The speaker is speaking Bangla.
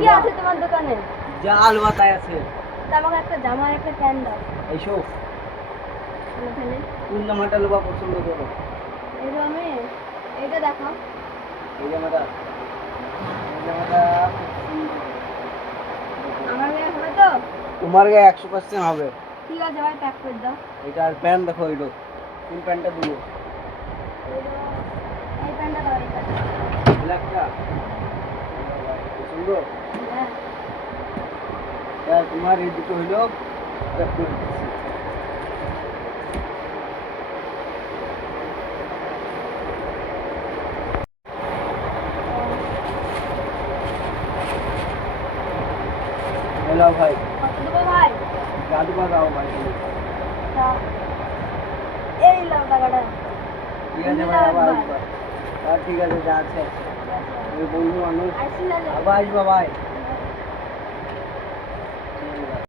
কি আছে তোমার দোকানে? যা আলু বাতায় আছে। তা আমাকে একটা জামা আর একটা প্যান্ট দাও। এইসো এখানে কোন জামাটা লোবা পছন্দ করো? এই যে আমি এইটা দেখাও। এই জামাটা এই জামাটা আমার গায়ে হবে তো? তোমার গায়ে 100% হবে। ঠিক আছে ভাই, প্যাক করে দাও। এটা আর প্যান্ট দেখো এইলো কোন প্যান্টটা দিব? এই প্যান্টটা দাও, এই প্যান্টটা। ব্ল্যাকটা পছন্দ? হ্যাঁ। তোমার এই দুটো হইলো প্যাক করে দিচ্ছি। হ্যালো ভাই, কত দেবো ভাই? জাদু দাও ভাই। তা এই লাও টাকাটা। ঠিক আছে ভাই, আবার আসবা। ঠিক আছে, যা আছে আছে। আমি বন্ধু মানুষ, আইসি না যে। আবার আসবা ভাই।